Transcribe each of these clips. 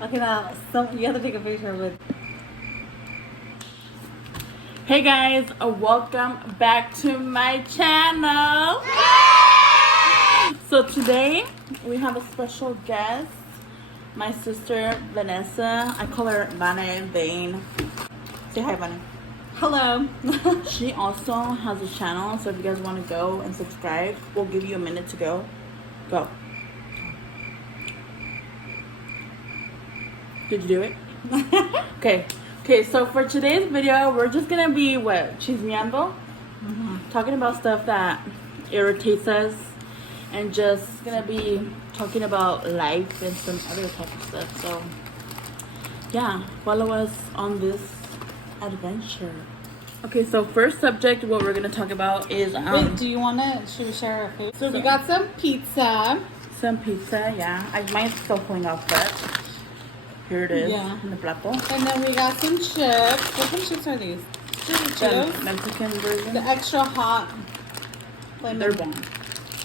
Okay, now you have to take a picture with. Hey guys, welcome back to my channel. So today we have a special guest, my sister Vanessa. I call her Vane Vane. Say hi, Vane. Hello. She also has a channel, so if you guys want to go and subscribe, we'll give you a minute to go. Go. Did you do it? Okay, so for today's video, we're just gonna be chismeando, talking about stuff that irritates us, and just gonna be talking about life and some other type of stuff. So yeah, follow us on this adventure. Okay, so first subject, what we're gonna talk about is Wait, do you should we share our food? So we got some pizza. some pizza. Yeah, mine's still pulling off, but here it is. Yeah. In the plato. And then we got some chips. What kind of chips are these? The Cheetos. Mexican version. The extra hot. They're bomb.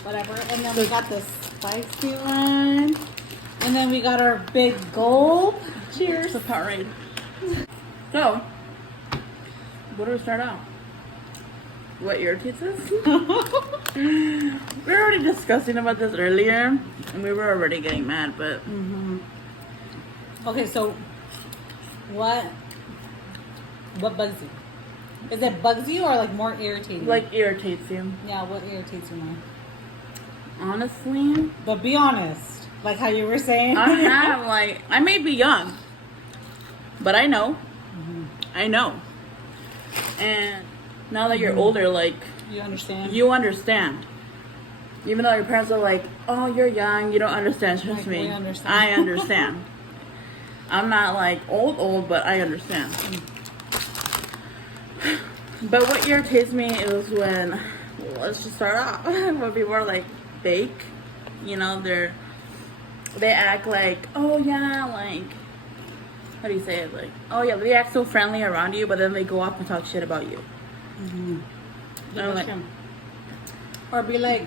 Whatever. And then we got the spicy one. And then we got our big gulp. Cheers. The Powerade. So, where do we start out? What irritates us? We were already discussing about this earlier, and we were already getting mad, but Okay, so what bugs you? Is it bugs you or like more irritating? like irritates you. Yeah, what irritates you more? Honestly, But be honest, like how you were saying. I may be young, but I know. I know. And now that you're older, like, You understand? you understand. Even though your parents are like, oh, you're young, you don't understand. Trust Like, me. we understand. I understand. I'm not like old, but I understand. But what irritates me is when, let's just start off, when people are like fake, you know, they act like, oh yeah, like, how do you say it? Like, oh yeah, they act so friendly around you, but then they go off and talk shit about you. Yeah, I'm that's like, true. Or be like,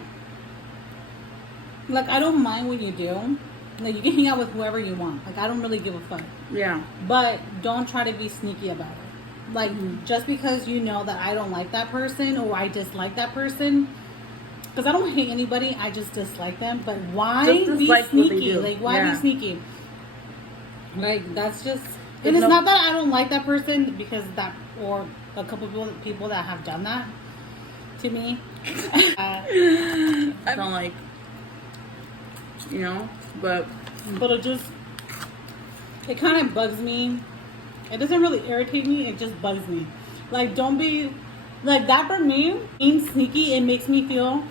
I don't mind what you do. Like, you can hang out with whoever you want. Like, I don't really give a fuck. yeah. But don't try to be sneaky about it. Like, just because you know that I don't like that person or I dislike that person, because I don't hate anybody, I just dislike them. But why Just be dislike what they sneaky? do. Like, why Yeah. be sneaky? Like, that's just. There's And it's no- not that I don't like that person because that, or a couple people that have done that to me. I don't like, you know, but But it kind of bugs me. It doesn't really irritate me, it just bugs me. Like, don't be, like, that for me, being sneaky, it makes me feel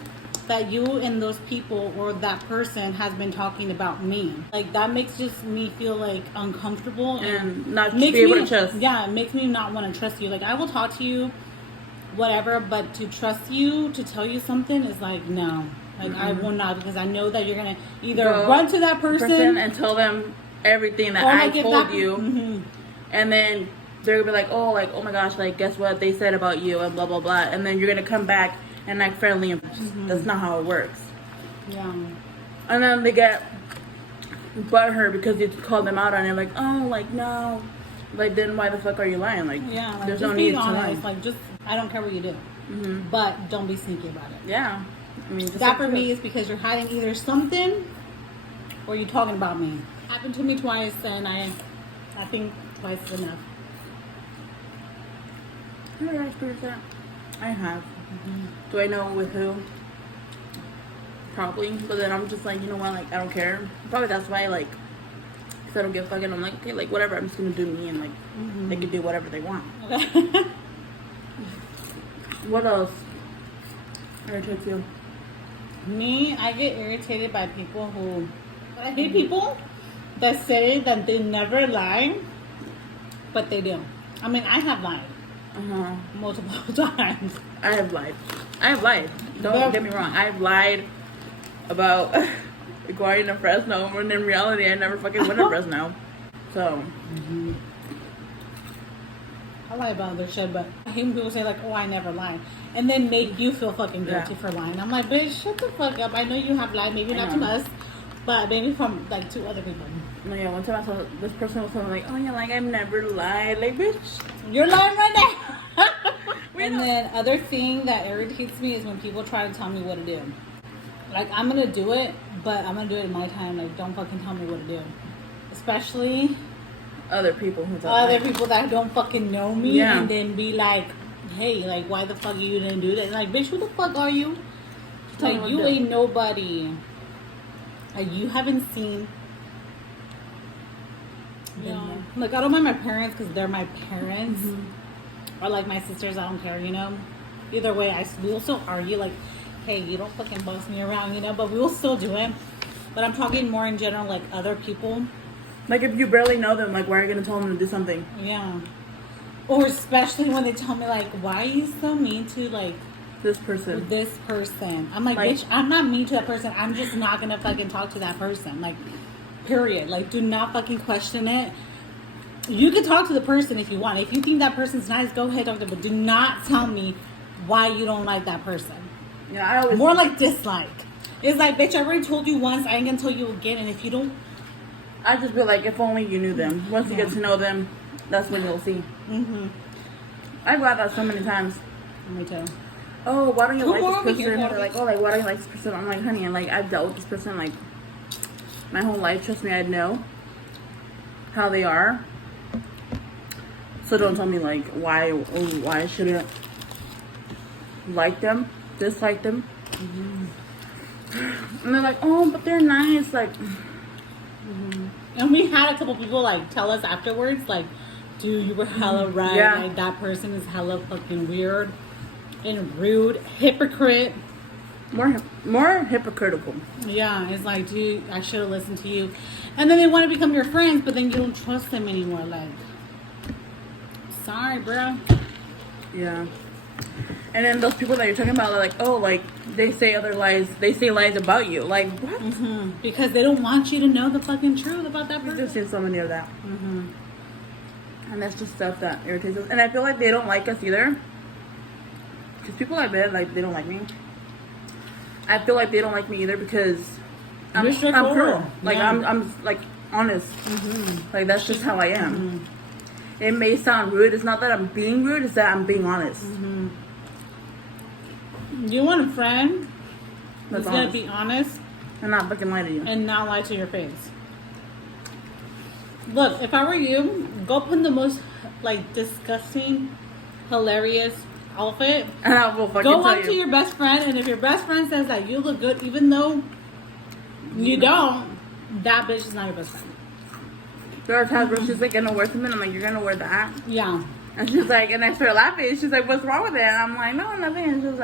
that you and those people or that person has been talking about me. Like, that makes just me feel, like, uncomfortable. and not makes be able me, to trust. Yeah, it makes me not want to trust you. Like, I will talk to you, whatever, but to trust you, to tell you something is like, no. Like, I will not, because I know that you're going to either Go run to that person and tell them everything that or, I like, if told that- you, Mhm. and then they're gonna be like, oh my gosh, like, guess what they said about you, and blah blah blah, and then you're gonna come back and act friendly, and that's not how it works. Yeah. And then they get butthurt because you called them out on it, like, oh, like, no, like, then why the fuck are you lying? Like, Yeah, like, there's just no be need to lie. honest. Like, just, I don't care what you do, but don't be sneaky about it. Yeah, I mean, just That like for you. me is because you're hiding either something or you're talking about me. Happened to me twice, and I think twice is enough. Have you ever experienced that? I have. Do I know with who? Probably, but then I'm just like, you know what, like, I don't care. Probably that's why, like, if I don't give a fuck, and I'm like, okay, like, whatever, I'm just gonna do me, and like, they can do whatever they want. Okay. What else irritates you? Me, I get irritated by people who. I hate people that say that they never lie, but they do. I mean, I have lied multiple times. I have lied. Don't get me wrong. I have lied about going to Fresno, when in reality, I never fucking went to Fresno. So, I lie about other shit, but I hate when people say, like, oh, I never lied. And then make you feel fucking guilty Yeah. for lying. I'm like, bitch, shut the fuck up. I know you have lied, maybe I not to know. us, But maybe from like 2 other people. No, yeah, one time I saw this person was telling like, oh yeah, like I've never lied. Like, bitch, You're lying right now. And then other thing that irritates me is when people try to tell me what to do. Like, I'm gonna do it, but I'm gonna do it in my time. Like, don't fucking tell me what to do. Especially other people who people that don't fucking know me, Yeah. and then be like, hey, like, why the fuck you didn't do that? Like, bitch, who the fuck are you? Tell me Like, what you to do. ain't nobody. Like, you haven't seen. Yeah. Like, I don't mind my parents because they're my parents. Mm-hmm. Or like my sisters, I don't care, you know. Either way, we will still argue like, hey, you don't fucking boss me around, you know. But we will still do it. But I'm talking more in general, like other people. Like, if you barely know them, like, why are you gonna tell them to do something? Yeah. Or especially when they tell me like, why are you so mean to like This person. this person? I'm like, Like- bitch, I'm not mean to that person. I'm just not gonna fucking talk to that person. Like, period. Like, do not fucking question it. You can talk to the person if you want. If you think that person's nice, go ahead, talk to them. But do not tell me why you don't like that person. Yeah, I always More like dislike. It's like, bitch, I already told you once. I ain't gonna tell you again. And if you don't, I just feel like if only you knew them. Once you get to know them, that's when you'll see. I've got that so many times. me too. Oh, why don't you Come on, like we this person? can They're like, oh, like, why don't you like this person? I'm like, honey, and like, I've dealt with this person like my whole life. Trust me, I know how they are. So don't tell me like why I shouldn't like them, dislike them. And they're like, oh, but they're nice. Like, And we had a couple people like tell us afterwards, like, dude, you were hella right. Yeah. Like, that person is hella fucking weird and rude, hypocrite. more hypocritical. Yeah, it's like, dude, I should have listened to you. And then they want to become your friends, but then you don't trust them anymore. Like, sorry, bro. Yeah. And then those people that you're talking about are like, oh, like they say other lies. They say lies about you. Like, what? Because they don't want you to know the fucking truth about that I've person. just seen so many of that. And that's just stuff that irritates us. And I feel like they don't like us either. Because people I bet, like, they don't like me. I feel like they don't like me either because I'm You're straightforward. cruel. Like, Yeah. I'm like, honest. Like, that's just how I am. It may sound rude. It's not that I'm being rude. It's that I'm being honest. You want a friend who's That's going to honest. be honest And not fucking lie to you. and not lie to your face. Look, if I were you, go put in the most, like, disgusting, hilarious outfit. And I will fucking Go tell up you. to your best friend, and if your best friend says that you look good, even though you don't, that bitch is not your best friend. There are times where she's like gonna wear something. I'm like, you're gonna wear that? Yeah. And she's like, and I start laughing. She's like, what's wrong with it? And I'm like, no, nothing. It's just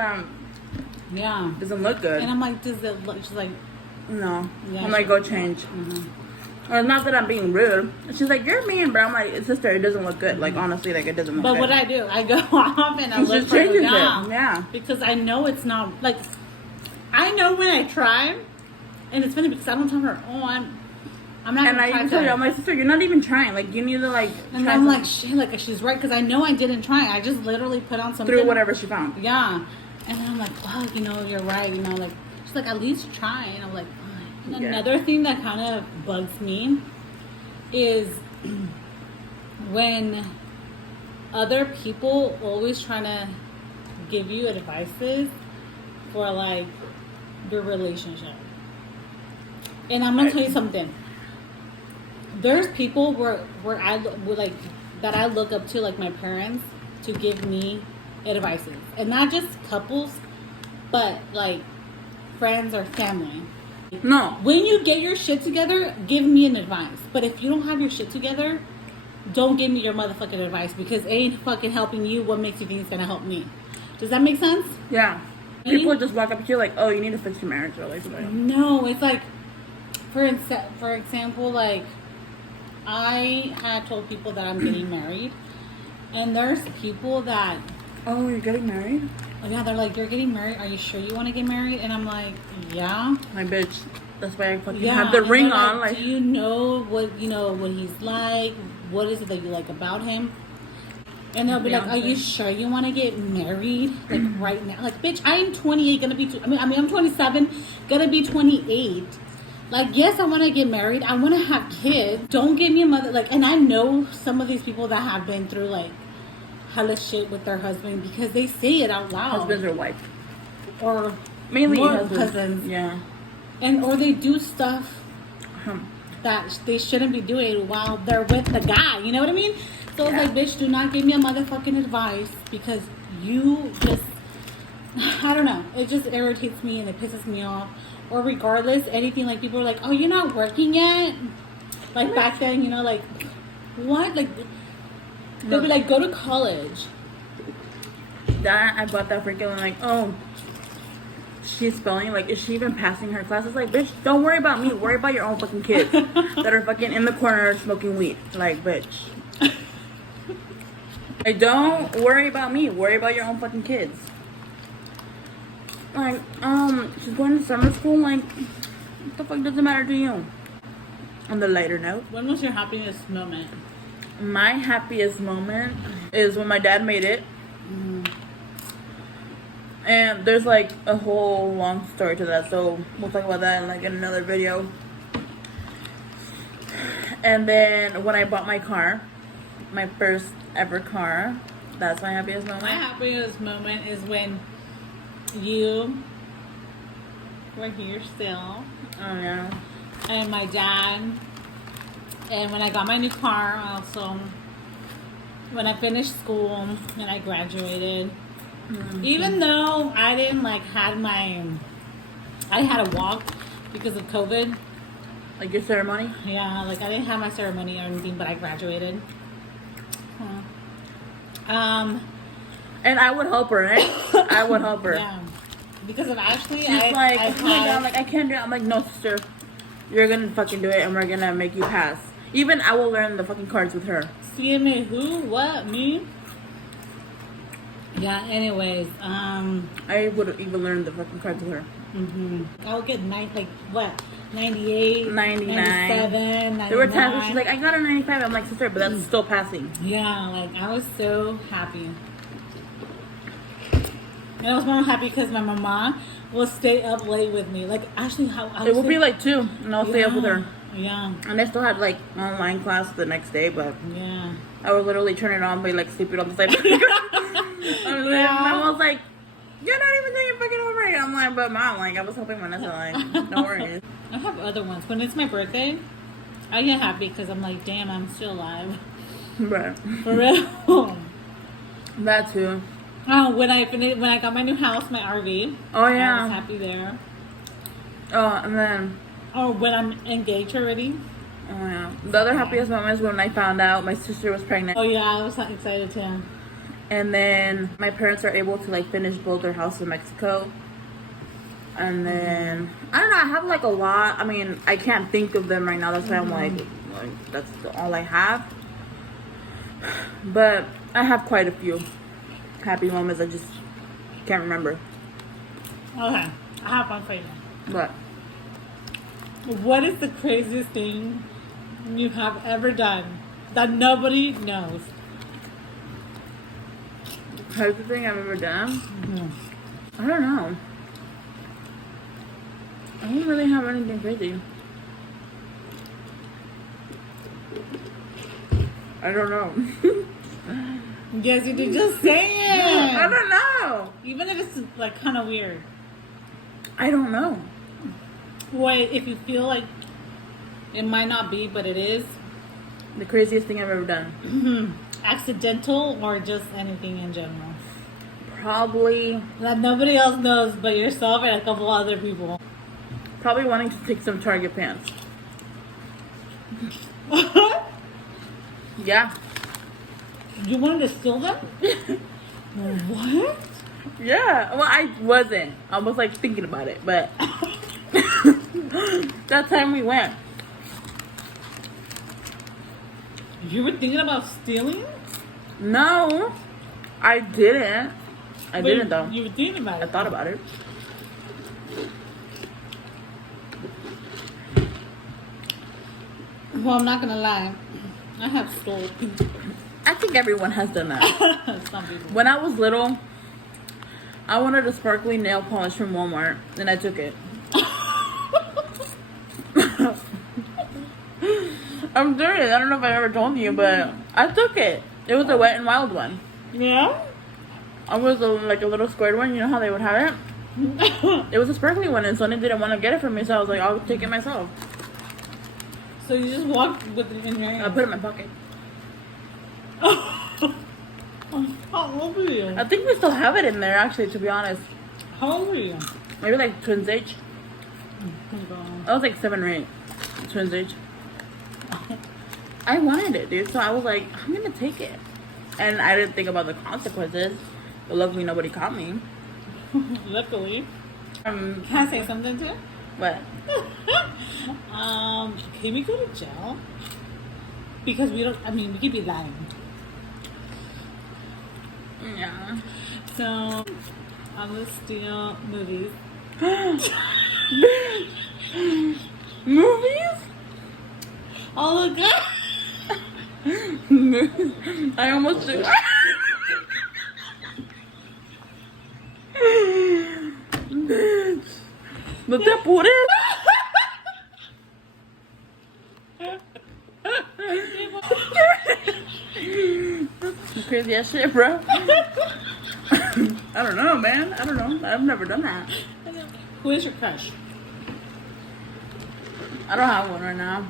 Yeah. doesn't look good. And I'm like, does it look? She's like, No. Yeah, I'm like, sure. go change. Or not that I'm being rude. She's like, you're mean, bro. I'm like, sister, it doesn't look good. Like, honestly, like, it doesn't look but good. what I do, I go off and I And look she for it. changes Yeah. it. Yeah. Because I know it's not, like, I know when I try, and it's funny because I don't tell her, oh, I'm not And gonna I try even tell you, that. I'm like, sister, you're not even trying. Like, you need to, like, And try I'm like, something. shit, like, she's right, because I know I didn't try. I just literally put on something. Through whatever she found. Yeah. And then I'm like, fuck, you know, you're right. You know, like, she's like, at least try. And I'm like, fine. And Yeah. another thing that kind of bugs me is when other people always trying to give you advices for, like, your relationship. And I'm gonna tell you something. There's people where like that I look up to, like my parents, to give me advices, and not just couples, but like friends or family. No. When you get your shit together, give me an advice. But if you don't have your shit together, don't give me your motherfucking advice, because it ain't fucking helping you. What makes you think it's gonna help me? Does that make sense? Yeah. People just walk up to you like, oh, you need to fix your marriage or like something. No, it's like, for example, like, I had told people that I'm getting married, and there's people that, Oh, you're getting married? yeah, they're like, you're getting married, are you sure you want to get married? And I'm like, yeah. My bitch. That's why I fucking Yeah. have the And ring they're on. Like, do you know what he's like? What is it that you like about him? And they'll be like, are you sure you want to get married? Like, right now? Like, bitch, I'm 28, gonna be, I'm 27, gonna be 28. Like, yes, I want to get married. I want to have kids. Don't give me a mother. Like, and I know some of these people that have been through, like, hella shit with their husband because they say it out loud. Husbands or wife. Or mainly more cousins. Yeah. And, or they do stuff that they shouldn't be doing while they're with the guy. You know what I mean? So it's like, bitch, do not give me a motherfucking advice because you just, I don't know. It just irritates me and it pisses me off. Or regardless, anything, like, people are like, oh, you're not working yet? Like, back then, you know, like, what? Like, they'll be like, go to college. That, I bought that freaking, like, oh, she's spelling, like, is she even passing her classes? Like, bitch, don't worry about me. Worry about your own fucking kids that are fucking in the corner smoking weed. Like, bitch. Like, don't worry about me. Worry about your own fucking kids. Like, she's going to summer school. Like, what the fuck does it matter to you? On the lighter note, When was your happiest moment? my happiest moment is when my dad made it. And there's like a whole long story to that, so we'll talk about that in like in another video. And then when I bought my car, my first ever car, that's my happiest moment. My happiest moment is when you were here still, Oh yeah. and my dad, and when I got my new car, also when I finished school and I graduated. Even though I didn't like I had to walk because of COVID. Like your ceremony? Yeah, like I didn't have my ceremony or anything, but I graduated. And I would help her, right? I would help her. Yeah, because of Ashley, She's like, oh my god, like I can't do it. I'm like, no, sister, you're gonna fucking do it, and we're gonna make you pass. Even I will learn the fucking cards with her. CMA who? What? Me? Yeah, anyways, I would even learn the fucking cards with her. I'll get 98, 99. 97, 99. There were times where she's like, I got a 95. I'm like, sister, but that's still passing. Yeah, like I was so happy. And I was more happy because my mama will stay up late with me. Like, actually, It will be like 2, and I'll stay up with her. Yeah. And I still had like online class the next day, but Yeah. I would literally turn it on, but like sleeping on the side. Mom was like, you're not even doing your fucking homework. I'm like, but mom, like, I was helping Vanessa, like, no worries. I have other ones. When it's my birthday, I get happy because I'm like, damn, I'm still alive. But For real. that too. Oh, when I got my new house, my RV. Oh I yeah. was happy there. Oh, and then. Or when I'm engaged already. Oh yeah. The other happiest moment is when I found out my sister was pregnant. Oh yeah, I was excited too. And then my parents are able to like finish build their house in Mexico. And then I don't know, I have like a lot. I mean, I can't think of them right now. That's why I'm like that's all I have. But I have quite a few happy moments. I just can't remember. Okay, I have one for you. But What is the craziest thing you have ever done that nobody knows? craziest thing I've ever done? I don't know. I don't really have anything crazy. I don't know. Yes, you did. Just say it. I don't know. Even if it's like kind of weird. I don't know. Wait, if you feel like it might not be, but it is. The craziest thing I've ever done. Accidental or just anything in general? Probably That nobody else knows but yourself and a couple other people. wanting to take some Target pants. Yeah. You wanted to steal them? What? Yeah. Well, I wasn't. I was like thinking about it, but that time we went. You were thinking about stealing? No, I didn't. I didn't though. You were thinking about I it. thought about it. Well, I'm not gonna lie. I have stole I think everyone has done that. some people. When I was little, I wanted a sparkly nail polish from Walmart, and I took it. I'm serious. I don't know if I ever told you, but I took it. It was a Wet and Wild one. Yeah? It was like a little squared one. You know how they would have it? It was a sparkly one, and Sonny didn't want to get it for me, so I was like, I'll take it myself. So you just walked with it in your hand? I put it in my pocket. How old are you? I think we still have it in there, actually, to be honest. How old are you? Maybe like twins age. I was like 7 or 8. Twins age. I wanted it, dude, so I was like, I'm gonna take it. And I didn't think about the consequences. But luckily, nobody caught me. Luckily. Can I say something too? What? Can we go to jail? Because we don't, I mean, we could be lying. Yeah. So, I'm gonna steal movies. Movies? Oh, look. I almost did. Bitch. No te apures. You crazy ass shit, bro. I don't know, man. I don't know. I've never done that. Who is your crush? I don't have one right now.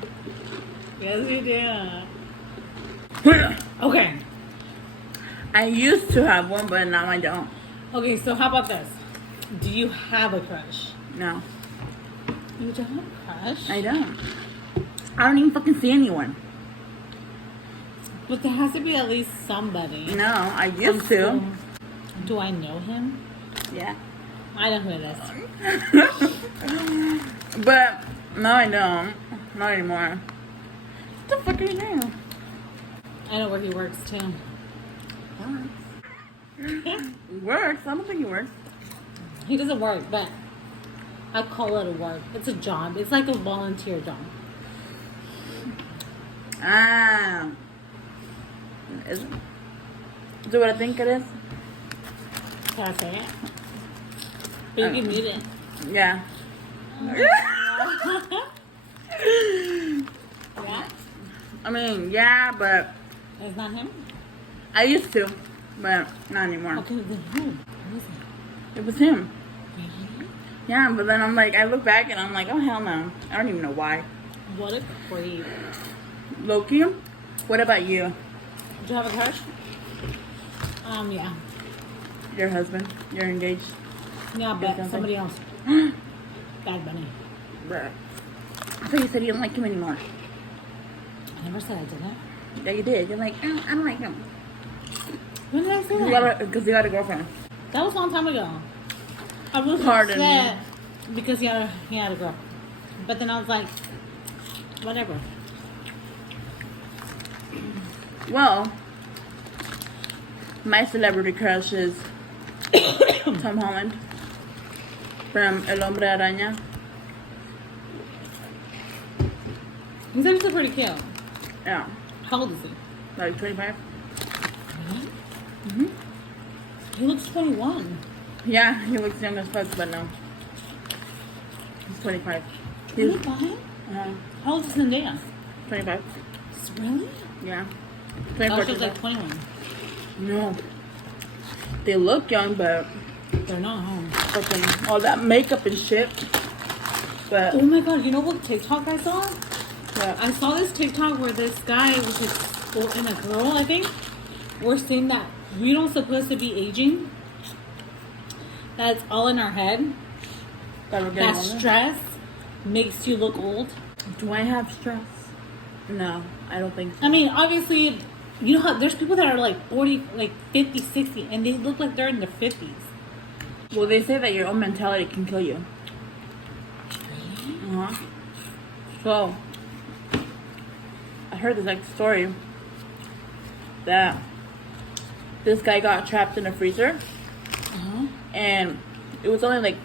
Yes, you do. Okay. I used to have one, but now I don't. Okay, so how about this? Do you have a crush? No, You don't have a crush? I don't. I don't even fucking see anyone. But there has to be at least somebody. No, I used to. Do I know him? Yeah. I know who it is. But no, I don't. Not anymore. What the fuck are you doing? I know where he works too. He works. I don't think he works. He doesn't work, but I call it a work. It's a job. It's like a volunteer job. Ah. Is it what I think it is? Can I say it? But you can mute it. Yeah. Yeah? I mean, yeah, but It's not him? I used to, but not anymore. Okay, then who? Who is it? It was him. Really? Yeah, but then I'm like, I look back and I'm like, oh hell no. I don't even know why. What a creep. Loki, what about you? Do you have a crush? Yeah. Your husband? You're engaged? Yeah, Or but something? somebody else. Bad Bunny. Bruh. I thought you said you didn't like him anymore. I never said I didn't. Yeah, you did. You're like, oh, I don't like him. When did I say that? Because you got a girlfriend. That was a long time ago. I was Pardon upset because he had a girl. But then I was like, whatever. Well, my celebrity crush is Tom Holland from El Hombre Araña. He's actually pretty cute. Yeah, How old is he? like 25. Really? Mm-hmm. He looks 21. Yeah, he looks young as fuck, but no. He's 25. He's 25? uh, How old is Zendaya? 25. Really? Yeah. Oh, 24, she was like 25. 21. No. They look young, but They're not home. fucking all that makeup and shit. But Oh my god, you know what TikTok I saw? yeah. I saw this TikTok where this guy was like, and a girl, I think, were saying that we don't supposed to be aging. That's all in our head. That we're getting That older. stress makes you look old. Do I have stress? No, I don't think so. I mean, obviously, you know how there's people that are like 40, like 50, 60, and they look like they're in their 50s. Well, they say that your own mentality can kill you. Really? Uh-huh. So, I heard this like story that this guy got trapped in a freezer Uh-huh. and it was only like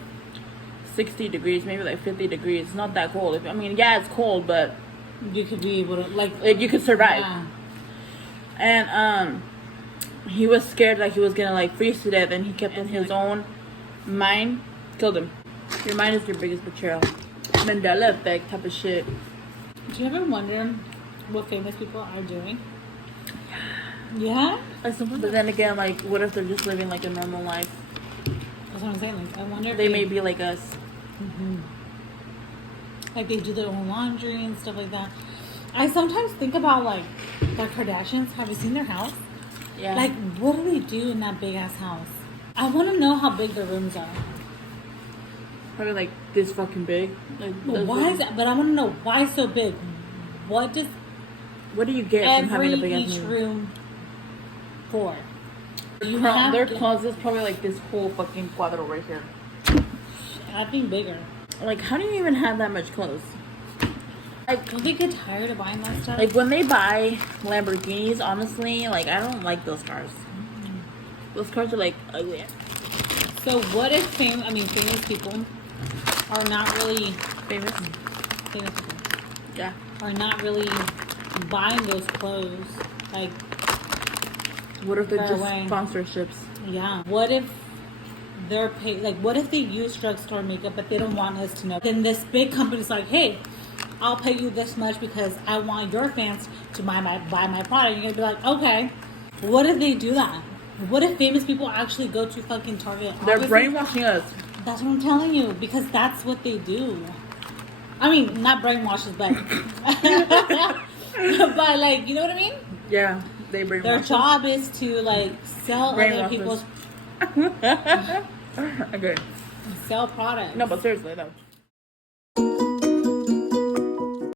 60 degrees, maybe like 50 degrees. It's not that cold. I mean, yeah, it's cold, but You could be able to, like you could survive. yeah. And he was scared like he was gonna like freeze to death, and he kept in his own mind, killed him. Your mind is your biggest betrayal. Mandela effect type of shit. Do you ever wonder what famous people are doing. Yeah. But then again, like, what if they're just living like a normal life? That's what I'm saying. Like, I wonder if They may be like us. Mm-hmm. Like they do their own laundry and stuff like that. I sometimes think about like the Kardashians. Have you seen their house? Yeah. Like, what do they do in that big ass house? I want to know how big their rooms are. Probably like this fucking big. Like, Why is that? But I want to know why so big. What does What do you get from having a big ass each room? room for? Their closet's probably like this whole fucking cuadro right here. I think bigger. Like, how do you even have that much clothes? Like, Don't they get tired of buying that stuff? like when they buy Lamborghinis, honestly, like I don't like those cars. Those cars are like ugly. So what if famous people are not really Famous? famous people Yeah. are not really buying those clothes? Like, What if they're Right just away. sponsorships? yeah. What if they're paid? Like, what if they use drugstore makeup, but they don't want us to know? Then this big company's like, hey, I'll pay you this much because I want your fans to buy my product. You're gonna be like, okay. What if they do that? What if famous people actually go to fucking Target? They're Obviously, brainwashing us. That's what I'm telling you, because that's what they do. I mean, not brainwashes, but but like, you know what I mean? Yeah, they brainwash Their us. job is to like sell other Brainwash people's Okay. sell products. No, but seriously, though.